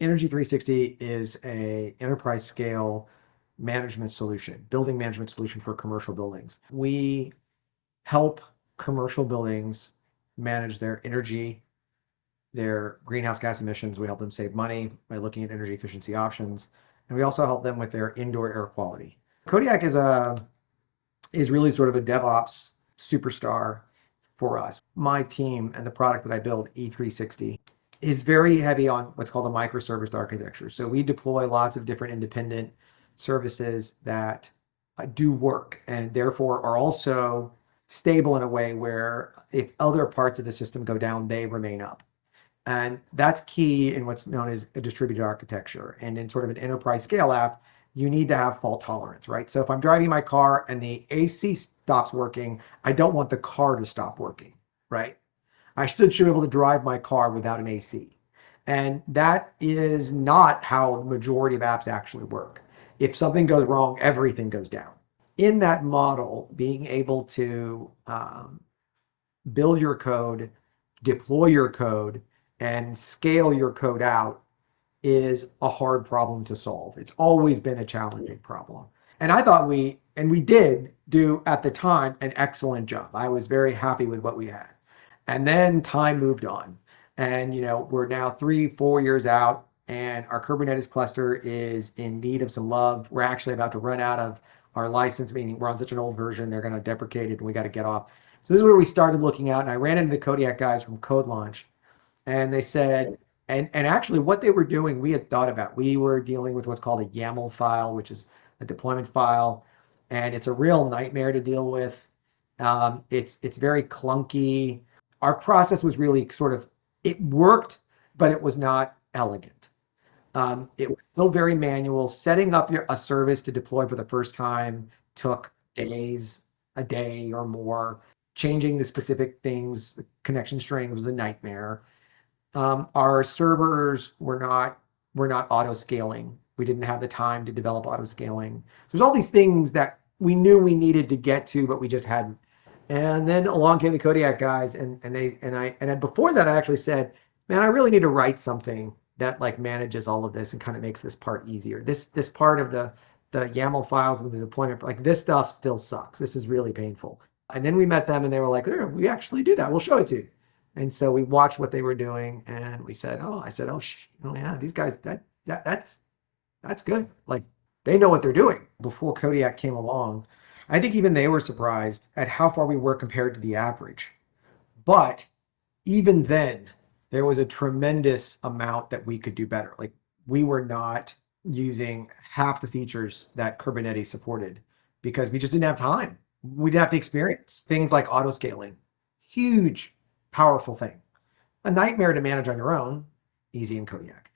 Energy 360 is a enterprise scale management solution, building management solution for commercial buildings. We help commercial buildings manage their energy, their greenhouse gas emissions. We help them save money by looking at energy efficiency options. And we also help them with their indoor air quality. Kodiak is really sort of a DevOps superstar for us. My team and the product that I build, E360, is very heavy on what's called a microservice architecture. So we deploy lots of different independent services that do work and therefore are also stable in a way where if other parts of the system go down, they remain up. And that's key in what's known as a distributed architecture. And in sort of an enterprise scale app, you need to have fault tolerance, right? So if I'm driving my car and the AC stops working, I don't want the car to stop working, right? I should be able to drive my car without an AC. And that is not how the majority of apps actually work. If something goes wrong, everything goes down. In that model, being able to build your code, deploy your code, and scale your code out is a hard problem to solve. It's always been a challenging problem. And I thought we did do at the time an excellent job. I was very happy with what we had. And then time moved on. And we're now 3-4 years out and our Kubernetes cluster is in need of some love. We're actually about to run out of our license, meaning we're on such an old version, they're going to deprecate it and we got to get off. So this is where we started looking out, and I ran into the Kodiak guys from Code Launch, and they said, and actually what they were doing, we had thought about. We were dealing with what's called a YAML file, which is a deployment file, and it's a real nightmare to deal with. It's very clunky. Our process was really it worked, but it was not elegant. It was still very manual. Setting up a service to deploy for the first time took days, a day or more. Changing the specific things, the connection string was a nightmare. Our servers were not auto scaling. We didn't have the time to develop auto scaling. There's all these things that we knew we needed to get to, but we just hadn't. And then along came the Kodiak guys, and before that I actually said, man, I really need to write something that like manages all of this and kind of makes this part easier. This part of the YAML files and the deployment, like this stuff still sucks. This is really painful. And then we met them and they were like, oh, we actually do that. We'll show it to you. And so we watched what they were doing and I said, yeah, these guys, that's good. Like they know what they're doing. Before Kodiak came along, I think even they were surprised at how far we were compared to the average. But even then, there was a tremendous amount that we could do better. Like we were not using half the features that Kubernetes supported because we just didn't have time. We didn't have the experience. Things like auto scaling, huge, powerful thing. A nightmare to manage on your own, easy in Kodiak.